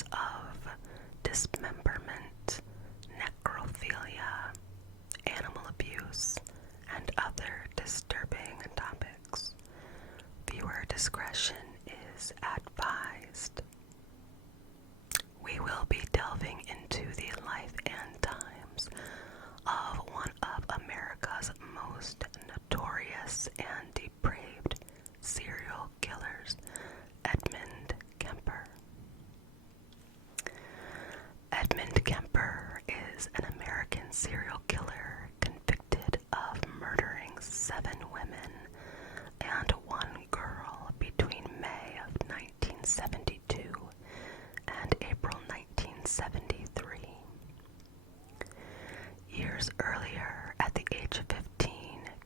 cases of dismemberment, necrophilia, animal abuse, and other disturbing topics. Viewer discretion is advised. We will be delving into the life and times of one of America's most notorious and depraved serial killers, Edmund Kemper. Edmund Kemper is an American serial killer convicted of murdering 7 women and 1 girl between May of 1972 and April 1973. Years earlier, at the age of 15,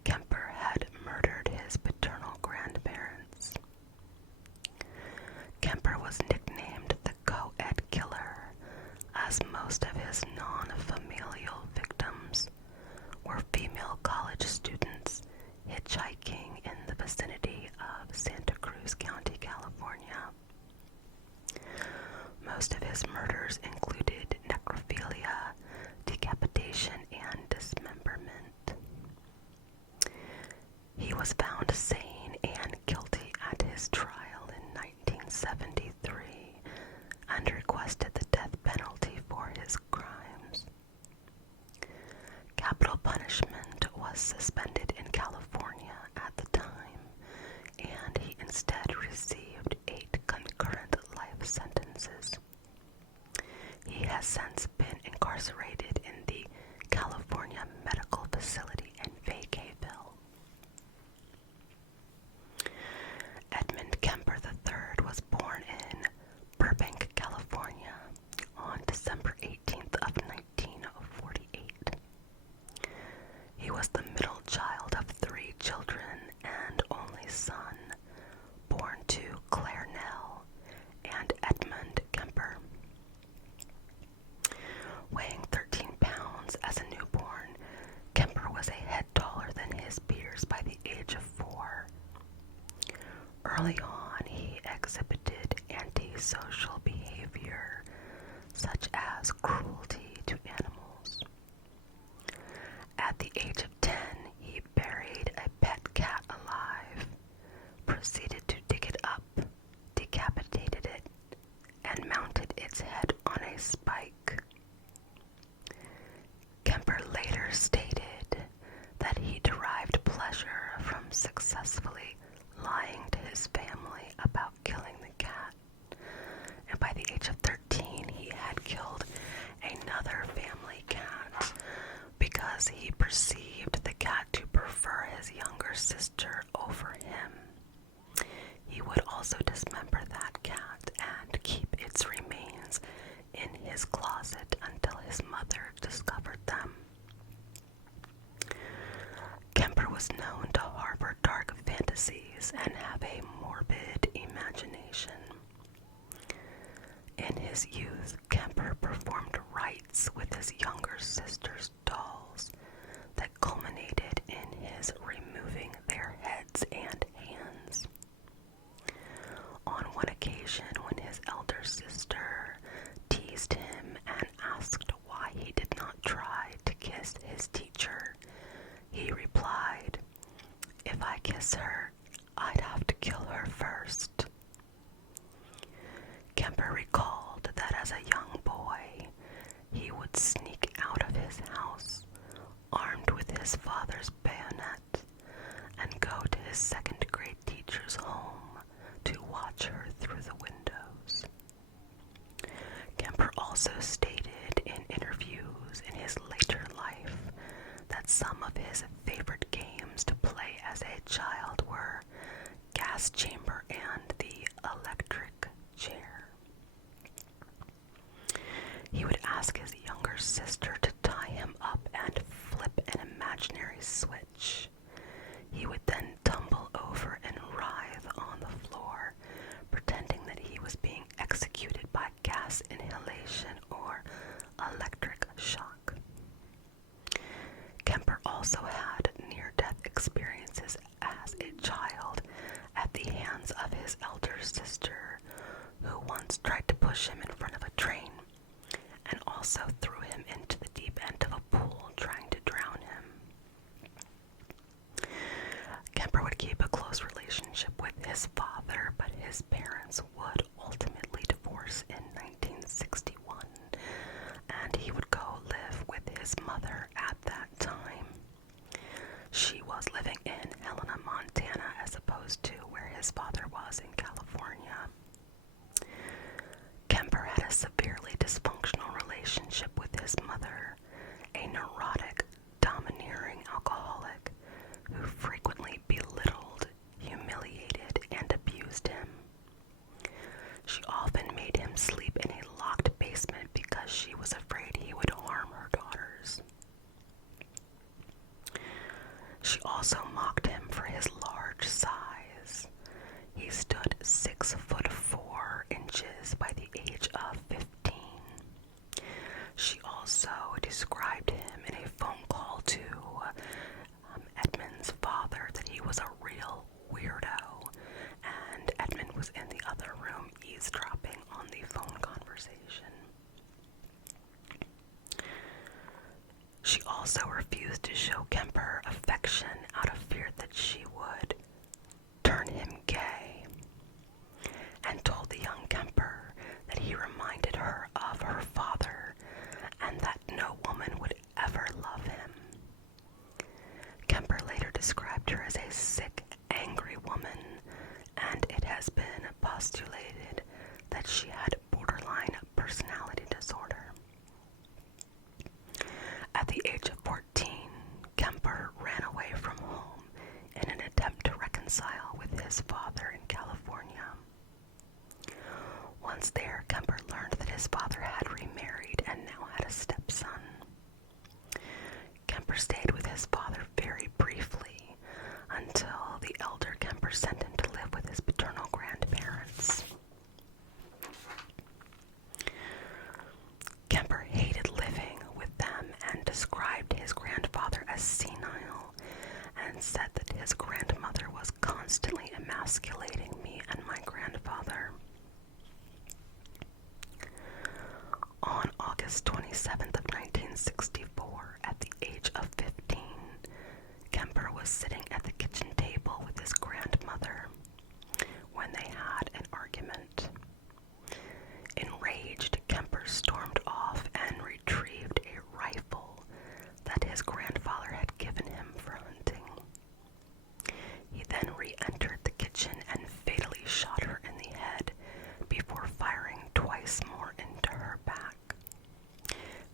Kemper had murdered his paternal grandparents. Kemper was nicknamed the Co-Ed Killer, as most of his non-familial victims were female college students hitchhiking in the vicinity of Santa Cruz County, California. Most of his murders included necrophilia, decapitation, and dismemberment. He was found sane and guilty at his trial in 1973 and requested the death penalty for his crimes. Capital punishment was suspended in California at the time, and he instead received 8 concurrent life sentences. He has since been incarcerated in the California Medical Facility in Vacaville. Edmund Kemper III was born in Burbank, California on December 18th of 1948. He was the middle child of 3 children and only son, born to Claire Nell and Edmund Kemper. Weighing 13 pounds as a newborn, Kemper was a head taller than his peers by the age of 4. Early on, he exhibited antisocial behavior, such as cruelty to animals. At the age of 10, he buried a pet cat alive, proceeded to dig it up, decapitated it, and mounted its head on a spike. Kemper later stated that he derived pleasure from successfully lying to his family about killing the cat, and by the age of 13 he had killed another family cat because he perceived the cat to prefer his younger sister over him. He would also dismember that cat and keep its remains in his closet until his mother discovered them. Kemper was known to harbor dark fantasies and have a morbid imagination. In his youth, Kemper performed rites with his younger sister's dolls that culminated in his removing their heads and hands. On one occasion, when his elder sister teased him and asked why he did not try to kiss his teacher, he replied, "If I kiss her, I'd have to kill her first." Kemper recalled that as a young boy, he would sneak out of his house, armed with his father's bayonet, and go to his second-grade teacher's home to watch her through the windows. Kemper also stated in interviews in his later life that some of his favorite games to play as a child were gas chamber and the electric chair. He would ask his younger sister to tie him up and flip an imaginary switch. He would then tumble over and writhe on the floor, pretending that he was being executed by gas inhalation or electric shock. Kemper also had near-death experiences as a child at the hands of his elder sister, who once tried to push him in front of a opposed to where his father was in California. Kemper had a severely dysfunctional relationship with his mother, a neurotic, domineering alcoholic who frequently belittled, humiliated, and abused him. She often made him sleep in a locked basement because she was afraid he would harm her daughters. She also mocked him for his large size. He stood 6'4" by the age of 15. She also described him in a phone call to Edmund's father that he was a real weirdo, and Edmund was in the other room eavesdropping on the phone conversation. She also refused to show Kemper affection out of fear that she would turn him gay, and told the young Kemper that he reminded her of her father and that no woman would ever love him. Kemper later described her as a sick, angry woman, and it has been postulated that she had borderline personality disorder. At the age of 14, Kemper ran away from home in an attempt to reconcile with his father in California. Once there, Kemper learned that his father had remarried and now had a stepson. Kemper stayed with his father very briefly until the elder Kemper sent him to live with his paternal grandparents. Kemper hated living with them and described his grandfather as senile and said that his grandmother was constantly emasculating me and my grandfather. On August 27th of 1964, at the age of 15, Kemper was sitting at the kitchen table with his grandmother when they had an argument. Enraged, Kemper stormed off and retrieved a rifle that his grandfather had given him for hunting. He then re-entered the kitchen and fatally shot her in the head before firing twice more into her back.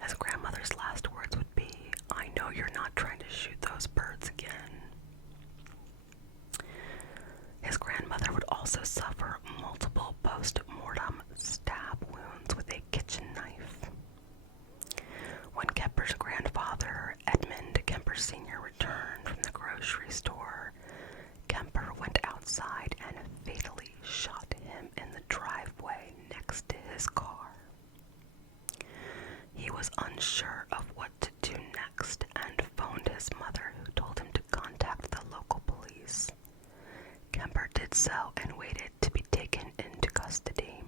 His grandmother's last words would be, "I know you're not trying to shoot those birds again." His grandmother would also suffer multiple post-mortem stab wounds with a kitchen knife. When Kemper's grandfather, Edmund Kemper Sr., returned from the grocery store, Kemper went outside and fatally shot him in the driveway next to his car. He was unsure of what to do next and phoned his mother, who told him to contact the local police. Kemper did so and waited to be taken into custody.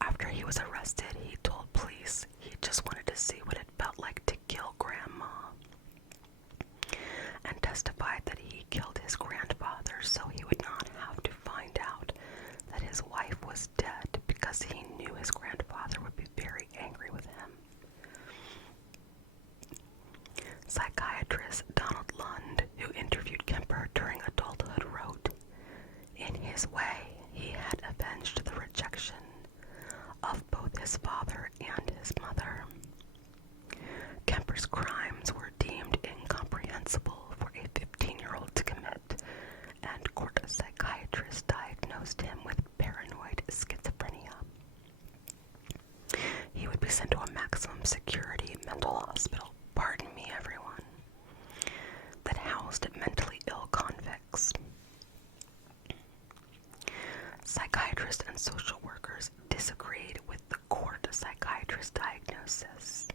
After he was arrested, he told police he just wanted to see what it felt like to kill Grandma, and testified that he killed his grandfather so he would not have to find out that his wife was dead, because he knew his grandfather would be very angry with him. Psychiatrist Donald Lund, who interviewed Kemper during adulthood, wrote, "In his way, he had avenged the rejection of both his father and his mother. Kemper's crimes were deemed incomprehensible for a 15-year-old to commit, and court psychiatrists diagnosed him with paranoid schizophrenia. He would be sent to a maximum security mental hospital, pardon me everyone, that housed mentally ill convicts. Psychiatrists and social workers disagreed with the court psychiatrist's diagnosis.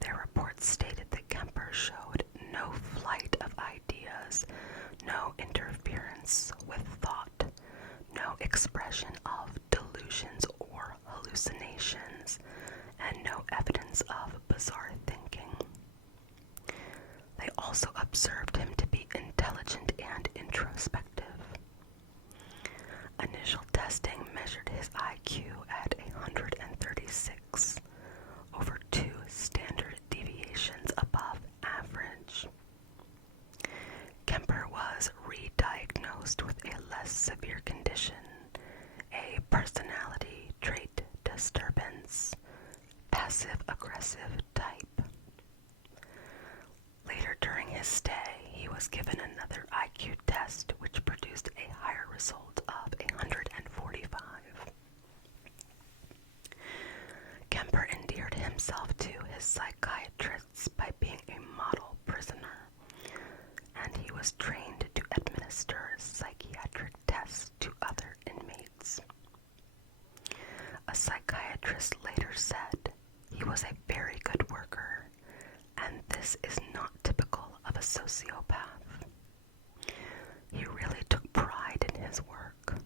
Their reports stated that Kemper showed no flight of ideas, no interference with thought, no expression of delusions or hallucinations, and no evidence of bizarre thinking. They also observed him to be intelligent and introspective. Initial testing measured his IQ at 136, over 2 standard deviations above average. Kemper was re-diagnosed disturbance, passive-aggressive type. Later during his stay, he was given another IQ test which produced a higher result of 145. Kemper endeared himself to his psychiatrists by being a model prisoner, and he was trained to administer psychiatric tests to other inmates. A psychiatrist later said he was a very good worker, and this is not typical of a sociopath. He really took pride in his work.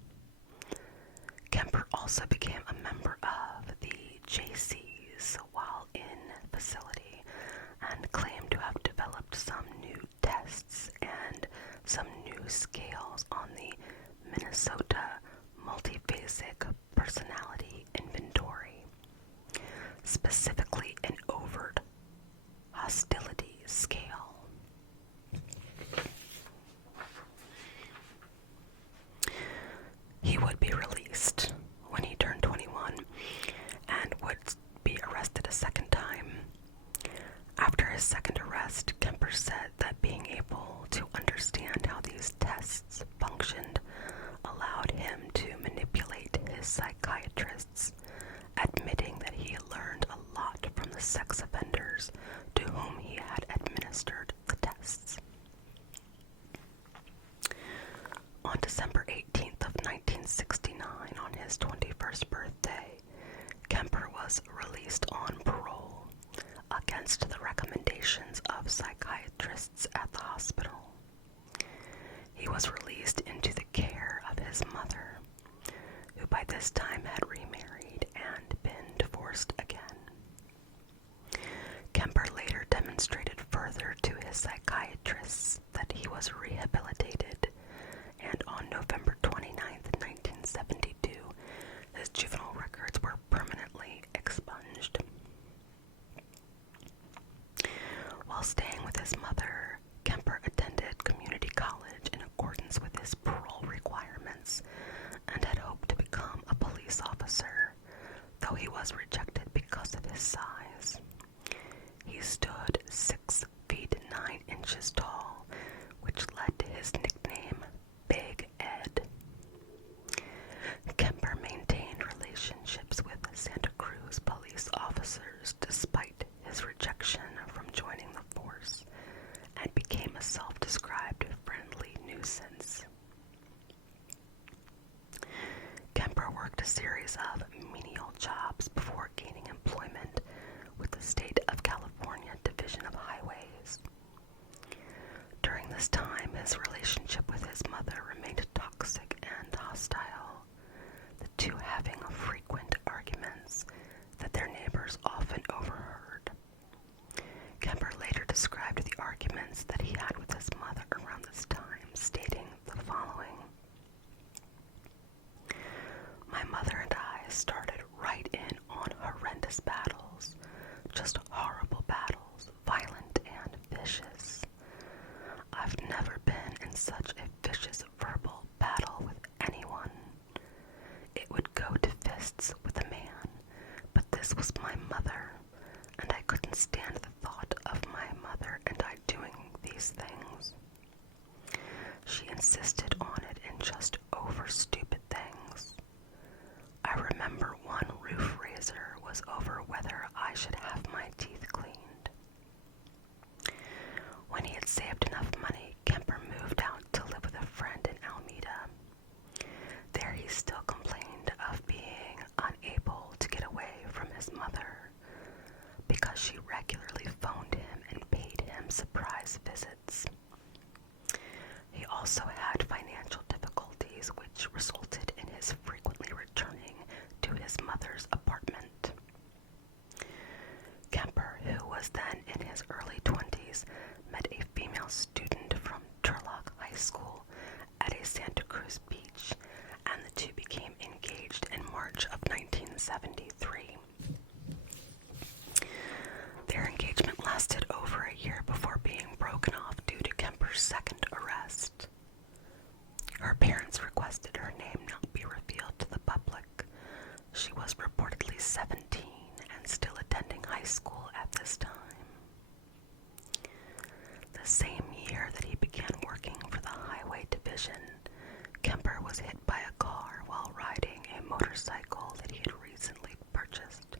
Kemper also became a member of the JCs while in facility and claimed to have developed some new tests and some new scales on the Minnesota Multiphasic Personality Inventory, specifically an overt hostility scale. He would be released when he turned 21 and would be arrested a second time. After his second arrest, Kemper said that being able to understand how these tests functioned allowed him to manipulate his psychiatrists, admitting that he learned a lot from the sex offenders to whom he had administered the tests. On December 18th of 1969, on his 21st birthday, Kemper was released on parole against the recommendations of psychiatrists at the hospital. He was released into the care of his mother, who by this time had remarried and been divorced again. Kemper later demonstrated further to his psychiatrists that he was rehabilitated, and on November 29, 1972, his juvenile records were permanently expunged. While staying with his mother, Kemper attended community college in accordance with his parole requirements and had hoped to become a police officer, though he was rejected because of his size. He stood 6 feet 9 inches tall, which led to his nickname, Big Ed. Kemper maintained relationships with Santa Cruz police officers despite his rejection from joining the force, and became a self-described friendly nuisance. Kemper worked a series of menial jobs before gaining employment with the State of California Division of Highways. During this time, his relationship with his mother remained toxic and hostile, the two having frequent arguments that their neighbors often overheard. Kemper later described the arguments that he had with his mother around this time, stating the following: "My mother and I started right in on horrendous battles, just horrible battles, violent and vicious. I've never been in such a vicious verbal battle with anyone. It would go to fists with a man, but this was my mother, and I couldn't stand the thought of my mother and I doing these things. She insisted on it in just over stupid things. I remember one roof raiser was over whether I should have my teeth cleaned." When he had saved enough money, Kemper moved out to live with a friend in Alameda. There he still complained of being unable to get away from his mother because she regularly phoned him and paid him surprise visits. He also had financial difficulties, which resulted in his frequently returning to his mother's apartment. Kemper, who was then in his early 20s, met a female student from Turlock High School at a Santa Cruz beach, and the two became engaged in March of 1973. Their engagement lasted over a year before being broken off due to Kemper's second arrest. Her parents requested her name not be revealed to the public. She was reportedly 17 and still attending high school at this time. The same year that he began working for the Highway Division, Kemper was hit by a car while riding a motorcycle that he had recently purchased.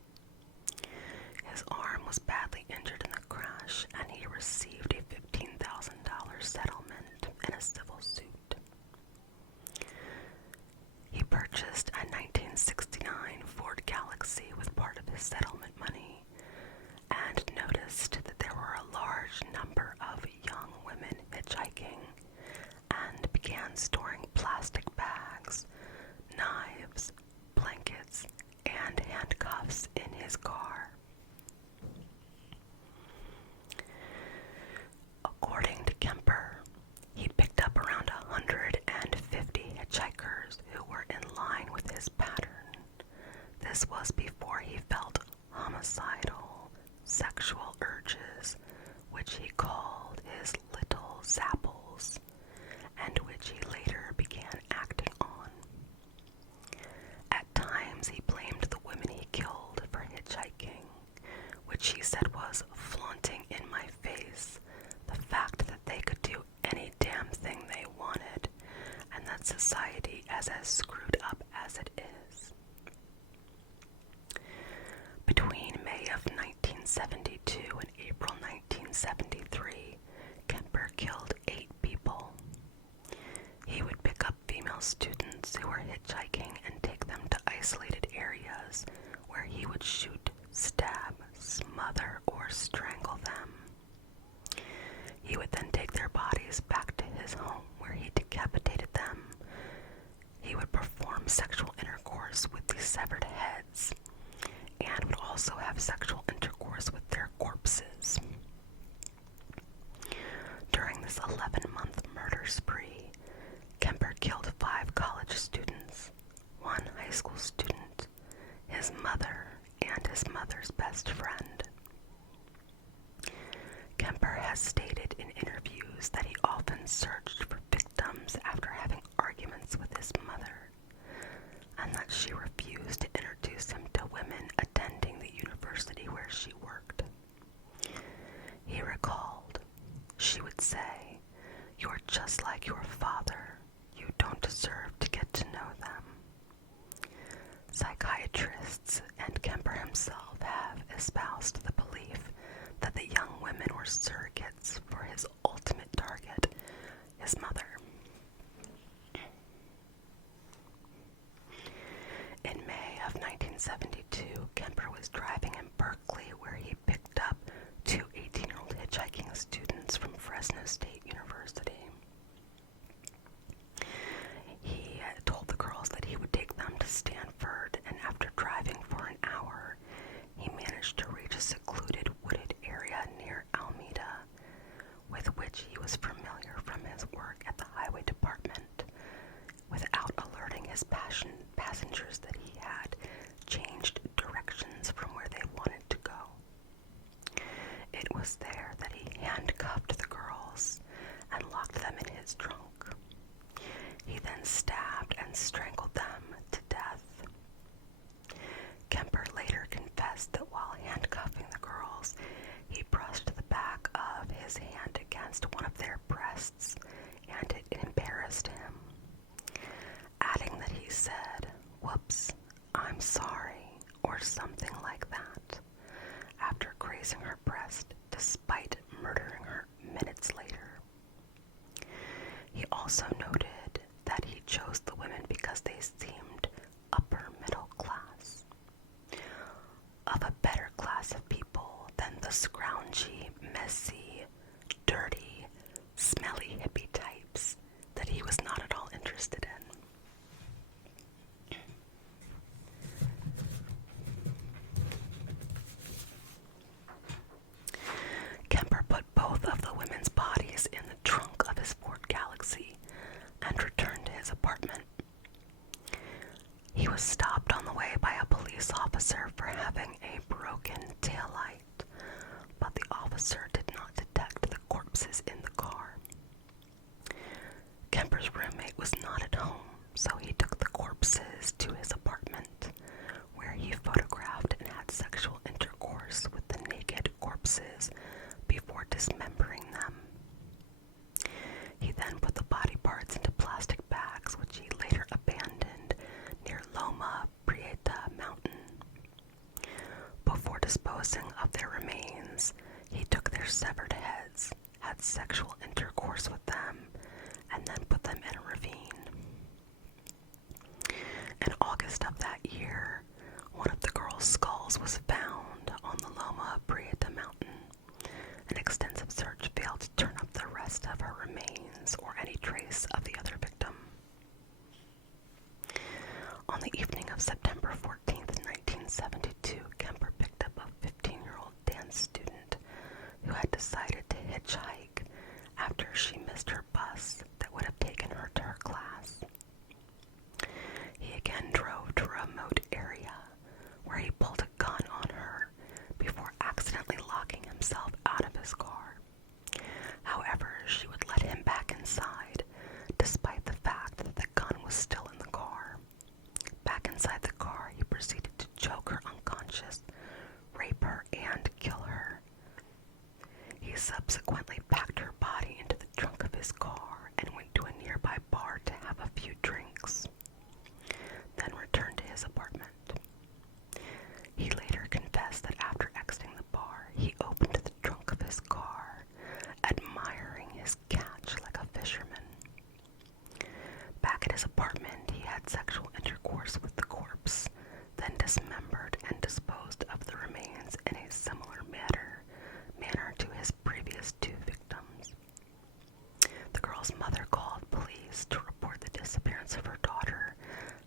His arm was badly injured in the crash, and he received a $15,000 settlement in a civil suit. He purchased a 1969 Ford Galaxy with part of his settlement money, and noticed that there were a large number of young women hitchhiking, and began storing plastic bags, knives, blankets, and handcuffs in his car. According to Kemper, he picked up around 150 hitchhikers who were in line with his pattern. This was before he felt homicidal sexual urges, which he called his little zapples, and which he later began acting on. At times he blamed the women he killed for hitchhiking, which he said was flaunting in my face the fact that they could do any damn thing they wanted, and that society is as screwed up as it is. Between May of 1972 and April 1973, Kemper killed 8 people. He would pick up female students who were hitchhiking and take them to isolated areas where he would shoot, stab, smother, or strangle them. He would then take their bodies back to his home where he decapitated them. He would perform sexual intercourse with the severed heads, and would also have sexual intercourse with their corpses. During this 11-month murder spree, Kemper killed 5 college students, 1 high school student, his mother, and his mother's best friend. Kemper has stated in interviews that he often searched for victims after having arguments with his mother, and that she refused to introduce him to women attending the university where she worked. He recalled, she would say, "You're just like your father. You don't deserve to get to know them." Psychiatrists and Kemper himself have espoused the belief that the young women were surrogates for his ultimate target, his mother. In May of 1972, Kemper was driving in Berkeley where he picked up 2 18-year-old hitchhiking students from Fresno State University. He told the girls that he would take them to Stanford, and after driving for an hour, he managed to reach a secluded wooded area near Alameda, with which he was familiar from his work at the Highway Department, without alerting his passengers that he had changed directions from where they wanted to go. It was there that he handcuffed the girls and locked them in his trunk. He then stabbed and strangled them to death. Kemper later confessed that while handcuffing the girls, he brushed the back of his hand against one of their breasts, and it embarrassed him, adding that he said, "Whoops, I'm sorry," or something like that, after grazing her breast despite murdering her minutes later. He also noted that he chose the women because they seemed upper middle class, of a better class of people than the scroungy, messy, dirty, smelly hippie types that he was not at all interested in. Kemper put both of the women's bodies in the trunk of his Ford Galaxy and returned to his apartment. He was stopped on the way by a police officer for having a broken taillight, but the officer did not detect the corpses in the car. Kemper's roommate was not at home, so he took the corpses to his apartment, where he photographed remains, he took their severed heads, had sexual intercourse with them, and then put them in a ravine. In August of that year, one of the girls' skulls was found on the Loma Prieta mountain. An extensive search failed to turn up the rest of her remains or any trace of the other victim. On the evening of September 14th, 1972, Kemper picked up a 15-year-old dance student who had decided to hitchhike after she missed her bus that would have taken her to her class. He again drove to a remote area where he pulled a gun on her before accidentally locking himself out of his car. However, she would let him back inside, despite the fact that the gun was still in the car. Back inside the car, he proceeded to choke her unconscious, rape her, and kill her. He subsequently packed her body into the trunk of his car and went to a nearby bar to have a few drinks, then returned to his apartment. He later confessed that after exiting the bar, he opened the trunk of his car, admiring his catch like a fisherman. Back at his apartment, he had sexual intercourse with the corpse, then dismembered and disposed of the remains in a similar manner to his previous two victims. The girl's mother called police to report the disappearance of her daughter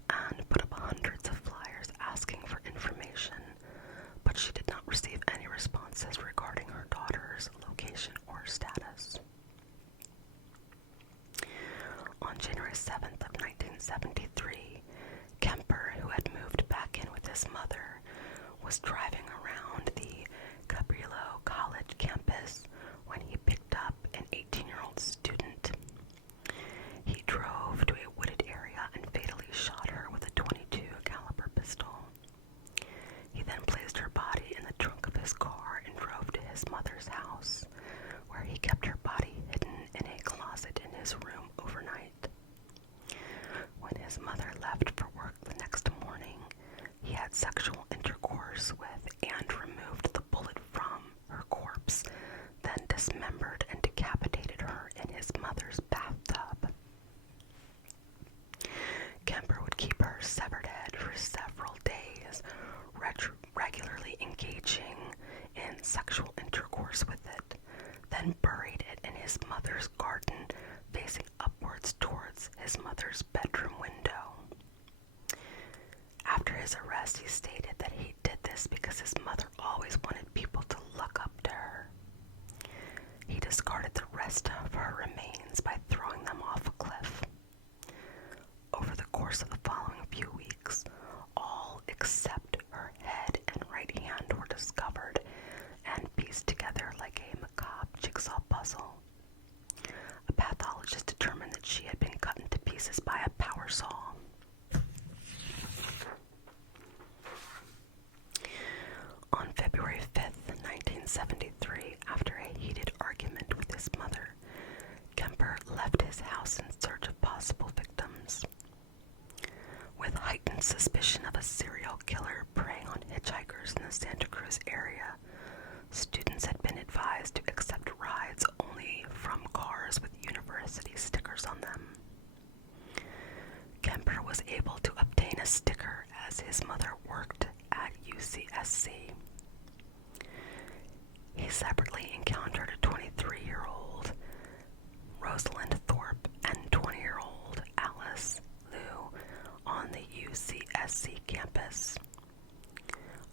and put up hundreds of flyers asking for information, but she did not receive any responses regarding her daughter's location or status. On January 7th of 1973, Kemper, who had moved back in with his mother, was driving around the Cabrillo College campus when he picked up an 18-year-old student. He drove to a wooded area and fatally shot her with a .22 caliber pistol. He then placed her body in the trunk of his car and drove to his mother's house, where he kept her body hidden in a closet in his room overnight. When his mother left for work the next morning, he had sexual intercourse with and removed the bullet from her corpse, then dismembered and decapitated her in his mother's bathtub. Kemper would keep her severed head for several days, regularly engaging in sexual intercourse with it, then buried it in his mother's garden, facing upwards towards his mother's bedroom window. After his arrest, he stated that he did this because his mother always wanted people to look up to her. He discarded the rest of her remains by throwing them off a cliff. Over the course of the following few weeks, all except her head and right hand were discovered and pieced together like a macabre jigsaw puzzle. A pathologist determined that she had been cut into pieces by a power saw. On February 5th, 1973, after a heated argument with his mother, Kemper left his house in search of possible victims. With heightened suspicion of a serial killer preying on hitchhikers in the Santa Cruz area, students had been advised to accept rides only from cars with university stickers on them. Kemper was able to obtain a sticker as his mother worked at UCSC. He separately encountered a 23-year-old Rosalind Thorpe and 20-year-old Alice Liu on the UCSC campus.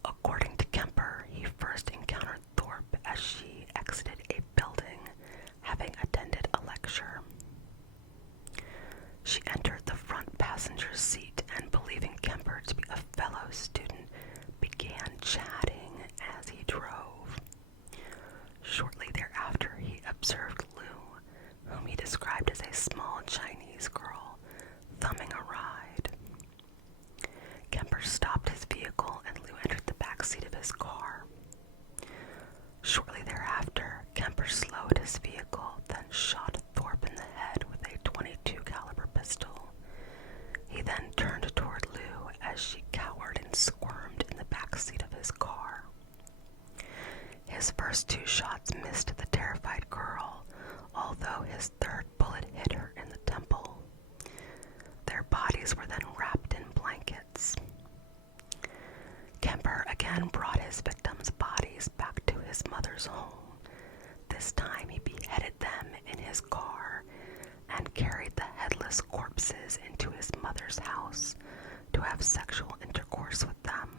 According to Kemper, he first encountered Thorpe as she exited a building, having attended a lecture. She entered the front passenger seat and, believing Kemper to be a fellow student, began chatting as he drove. Shortly thereafter, he observed Liu, whom he described as a small Chinese girl, thumbing a ride. Kemper stopped his vehicle and Liu entered the back seat of his car. Shortly thereafter, Kemper slowed his vehicle, then shot Thorpe in the head with a .22 caliber pistol. He then turned toward Liu as she cowered and squirmed in the back seat of his car. His first 2 shots missed the terrified girl, although his 3rd bullet hit her in the temple. Their bodies were then wrapped in blankets. Kemper again brought his victims' bodies back to his mother's home. This time he beheaded them in his car and carried the headless corpses into his mother's house to have sexual intercourse with them.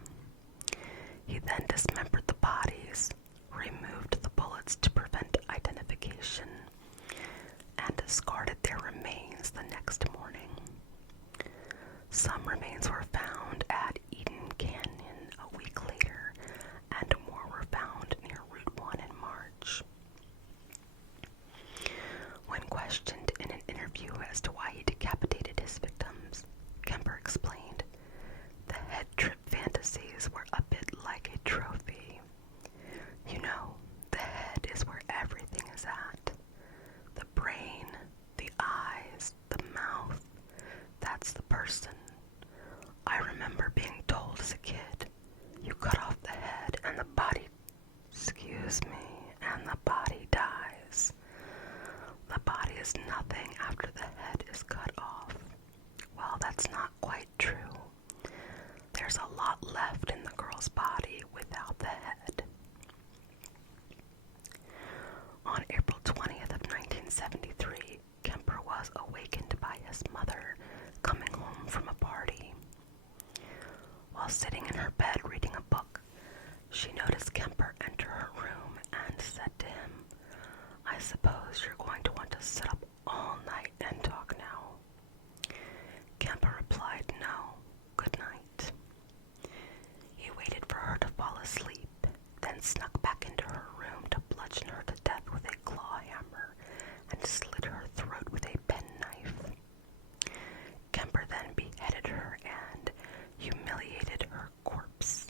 He then dismembered the bodies, removed the bullets to prevent identification, and discarded their remains the next morning. Some remains were found at Eden Canyon a week later, and more were found near Route 1 in March. When questioned in an interview as to why he decapitated his victims, Kemper explained, "The head trip fantasies were a bit like a trophy. You know, the head is where everything is at. The brain, the eyes, the mouth, that's the person. I remember being told as a kid, you cut off the head and the body, and the body dies. The body is nothing after the head is cut off. Well, that's not quite true. There's a lot left in the girl's body without the head." On April 20th of 1973, Kemper was awakened by his mother coming home from a party. While sitting in her bed reading a book, she noticed Kemper enter her room and said to him, "I suppose you're going to want to sit up all night and talk now." Kemper replied, "No, good night." He waited for her to fall asleep, then snuck back into her room to bludgeon her to death with a claw hammer and slit her throat with a penknife. Kemper then beheaded her and humiliated her corpse,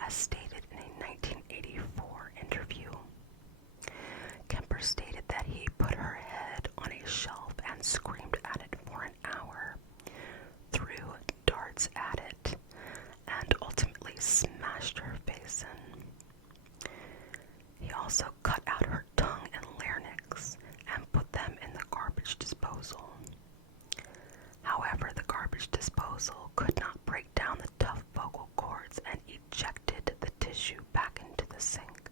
as stated in a 1984 interview. Kemper stated that he put her head on a shelf and screamed at it for an hour, threw darts at it, and ultimately smashed her face in. He also cut out her tongue and larynx and put them in the garbage disposal. However, the garbage disposal could not break down the tough vocal cords and ejected the tissue back into the sink.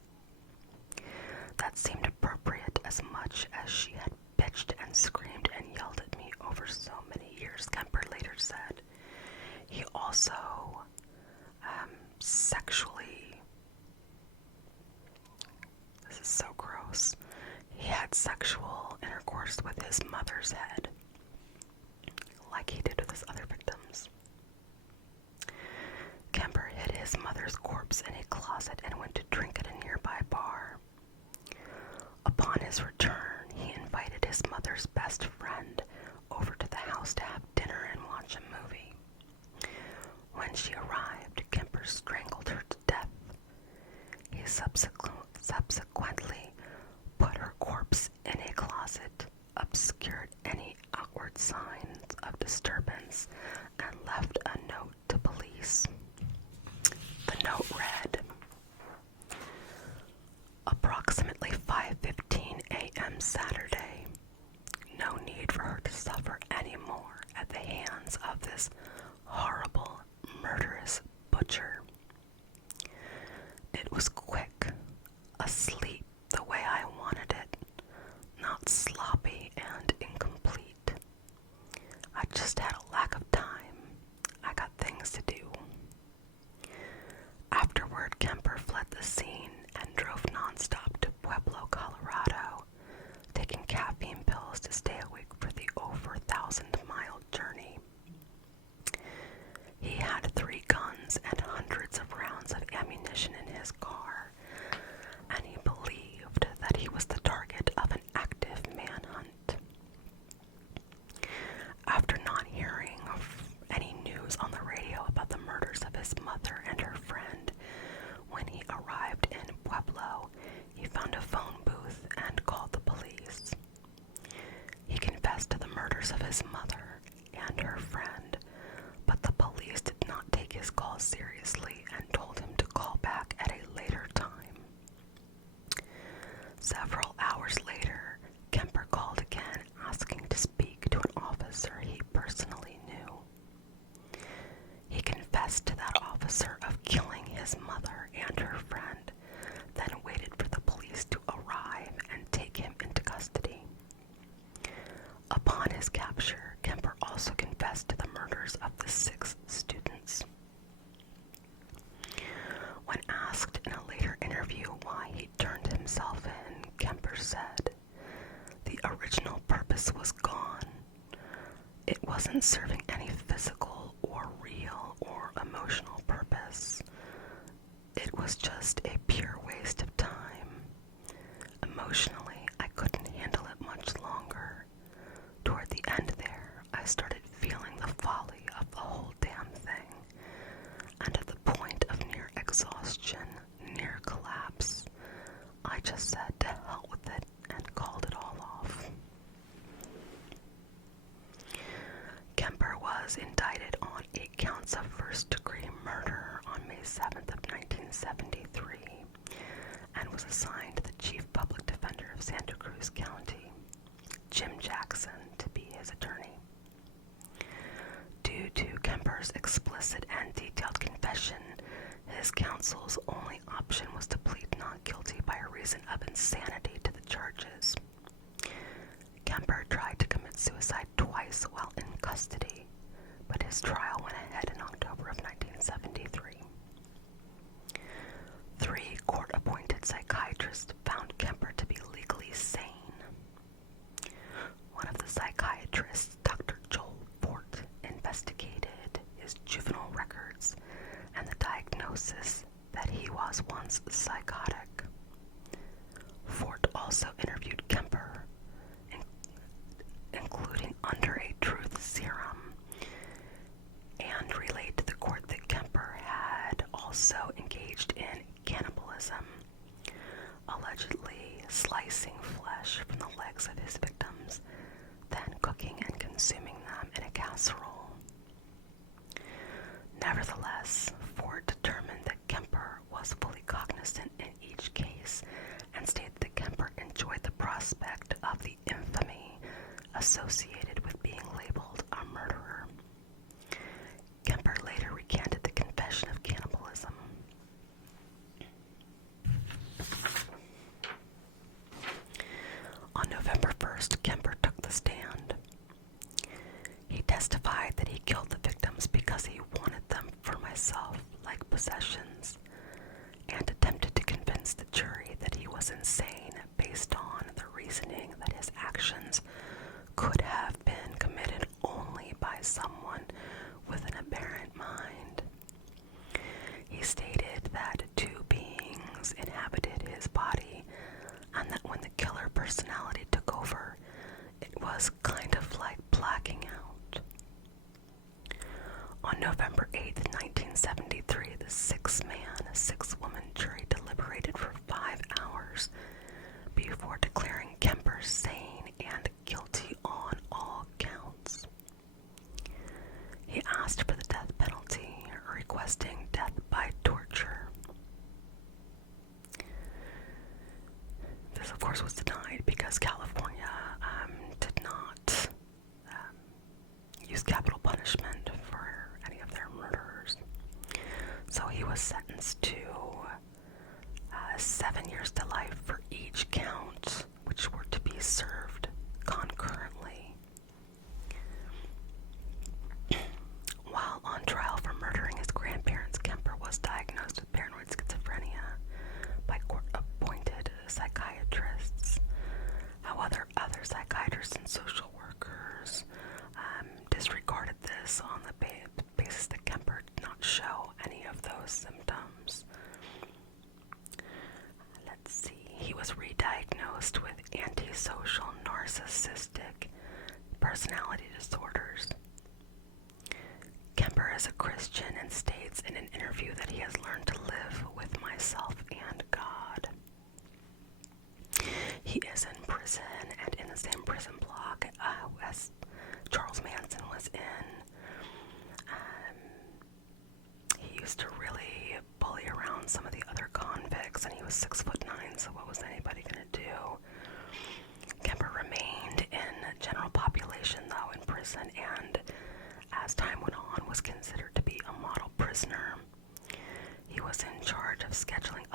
That seemed appropriate as much as she had bitched and screamed and yelled at me over so many years, Kemper later said. He also sexually, this is so gross, he had sexual intercourse with his mother's head, like he did with his other victims. Kemper hid his mother's corpse in a closet and went to drink at a nearby bar. Upon his return, he invited his mother's best friend over to the house to have dinner and watch a movie. When she arrived, Kemper strangled her to death. He subsequently put her corpse in a closet, obscured any outward signs of disturbance, and left a note to police. The note read, "Approximately 5:15 a.m. Saturday. No need for her to suffer any more at the hands of this horrible, murderous butcher. It was quick, asleep the way I wanted it, not sloppy and incomplete. I just had a lack of time. I got things to do." Afterward, Kemper fled the scene and drove nonstop to Pueblo, Colorado, taking caffeine pills to stay awake for the over 1,000-mile journey. He had 3 guns and hundreds of rounds of ammunition in his car, and he believed that he was the target of an active manhunt. After not hearing any news on the radio about the murders of his mother and her friend, when he arrived in Pueblo, he found a phone booth and called the police. He confessed to the murders of his mother and her friend, but the police did not take his call seriously and told him to call back at a later time. his capture, Kemper also confessed to the murders of the 6 students. When asked in a later interview why he turned himself in, Kemper said, "The original purpose was gone. It wasn't serving any physical or real or emotional purpose. It was just a pure waste of time. Emotionally, I couldn't handle it much longer. Toward the end there, I started feeling the folly of the whole damn thing, and at the point of near exhaustion, near collapse, I just said to hell with it and called it all off." Kemper was indicted on 8 counts of first-degree murder on May 7th of 1973 and was assigned to the Chief Public Defender of Santa Cruz County, Jim Jackson, to be his attorney. Due to Kemper's explicit and detailed confession, his counsel's only option was to plead not guilty by reason of insanity to the charges. Kemper tried to commit suicide twice while in custody, but his trial went ahead in October of 1973. 3 court-appointed psychiatrists found Kemper to be legally sane. One of the psychiatrists, Dr. Joel Fort, investigated his juvenile records and the diagnosis that he was once psychotic. Fort also interviewed Kemper, including under a truth serum, and relayed to the court that Kemper had also engaged in cannibalism, allegedly slicing flesh from the legs of his victims, then cooking and consuming them in a casserole. Nevertheless, Ford determined that Kemper was fully cognizant in each case and stated that Kemper enjoyed the prospect of the infamy associated with being labeled a murderer. Kemper later recanted the confession of cannibalism. On November 1st, Kemper took the stand. He testified that he killed the victims because he wanted them for myself, like possessions, and attempted to convince the jury that he was insane based on the reasoning that his actions could have been committed only by someone with an aberrant mind. He stated that 2 beings inhabited his body, and that when the killer personality took over, it was kind of like blacking out. On November 8th, 1973, the 6-man, 6-woman jury deliberated for 5 hours before declaring Kemper sane and guilty on all counts. He asked for the death penalty, requesting death by torture. This, of course, was denied because California did not use capital punishment for any of their murderers. So he was sentenced to 7 years to life for each count, which were to be served concurrently. While on trial for murdering his grandparents, Kemper was diagnosed with paranoid schizophrenia by court-appointed psychiatrists. However, other psychiatrists and social workers disregarded this on the basis that Kemper did not show any of those symptoms. Let's see, he was re-diagnosed with antisocial narcissistic personality disorders. Kemper is a Christian and states in an interview that he has learned to live with myself and God. He is in prison and in the same prison block as Charles Manson was in. He used to really bully around some of the other convicts, and he was 6'9", so what was anybody going to do? Kemper remained in general population, though, in prison, and as time went on, was considered to be a model prisoner. He was in charge of scheduling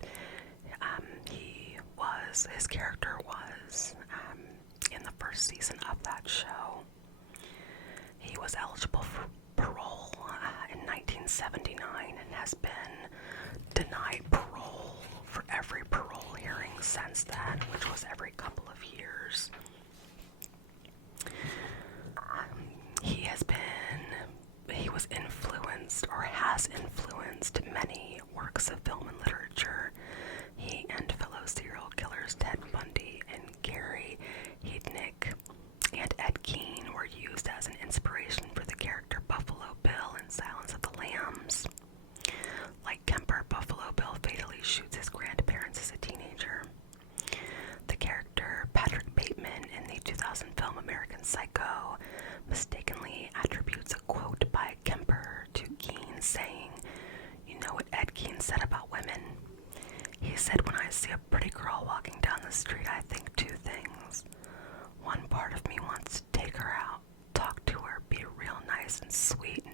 that. His character was, in the first season of that show, he was eligible for parole in 1979 and has been denied parole for every parole hearing since then, which was every couple of years. He was influenced, or has influenced, many works of film and literature. He and fellow serial killers Ted Bundy and Gary Heidnik and Ed Kemper were used as an inspiration for the character Buffalo Bill in Silence of the Lambs. Like Kemper, Buffalo Bill fatally shoots his grandparents as a teenager. The character Patrick Bateman in the 2000 film American Psycho mistakenly attributes a quote by Kemper to Gein, saying, "You know what Ed Gein said about women? He said, when I see a pretty girl walking down the street, I think two things. One part of me wants to take her out, talk to her, be real nice and sweet,